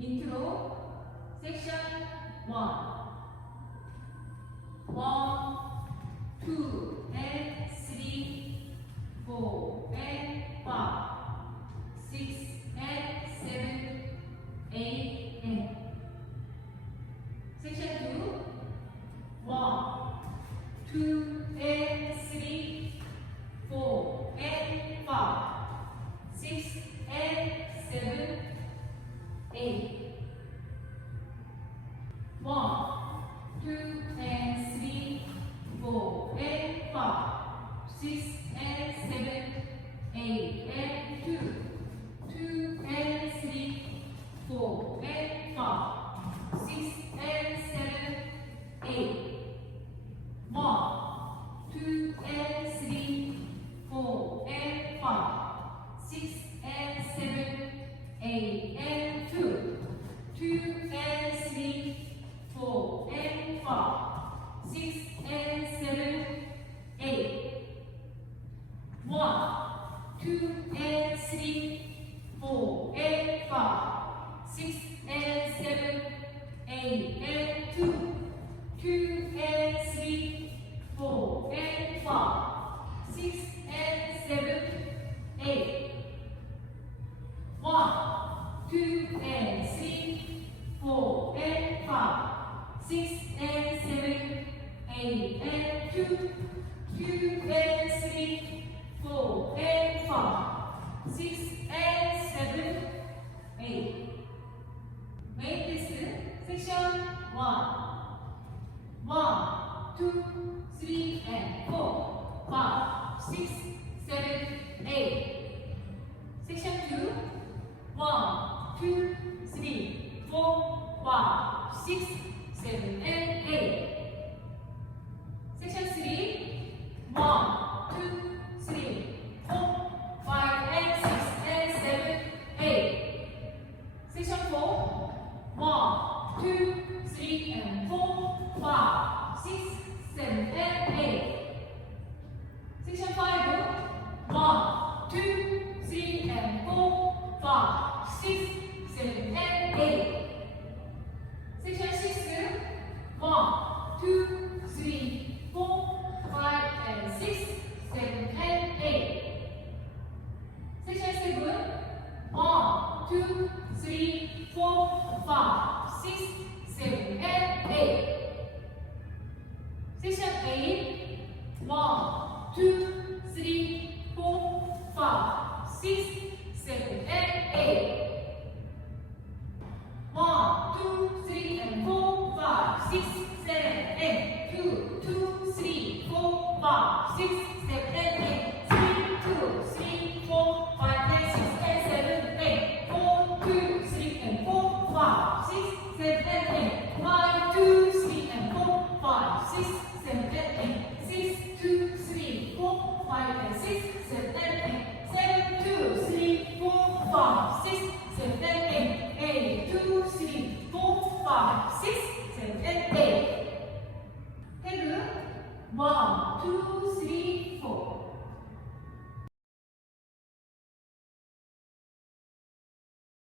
인트로 섹션 1 2 and 3 4 and 5 6 and 7 8 and 섹션 2 1 2 and 3 4 and 5 6 and 7 8 1 2 and 3 4 and 5 6 and 7 8 and 2 2 and 3 4 and 5 6 and 7 8 1 2 and 3 4 and 5 6 and 7 8 and 2 2 and 3 4 and 5 6 and 7 8 1 2 and 3 4 and 5 6 and 7 8 and 2 2 and 3 4 and 5 6 and 7 8 1 2 and 3 4 and 5 6 and 7 8 and 2 2 and 3 4 and 5 6 and 7 8 메인 테스트 섹션 1 1 2 3 and 4 5 6 7 8 섹션 2 1 2 3 4 5 6 7 and 8 섹션 3 1 2 3 4 5 and 6 and 7 8 섹션 4 1 2 3 and 4 5 6 7 and 8 섹션 5 1 2 3 and 4 5 6 7 and 8 섹션 6 1 2 3 4 5 and 6 7 and 8 섹션 7 1 2 3 4 5 6 7 and 8 섹션 8 1 2 3 4 5 6 7 and 8 1 2 3 and 4 5 6 7 and 2 2 3 4 5 6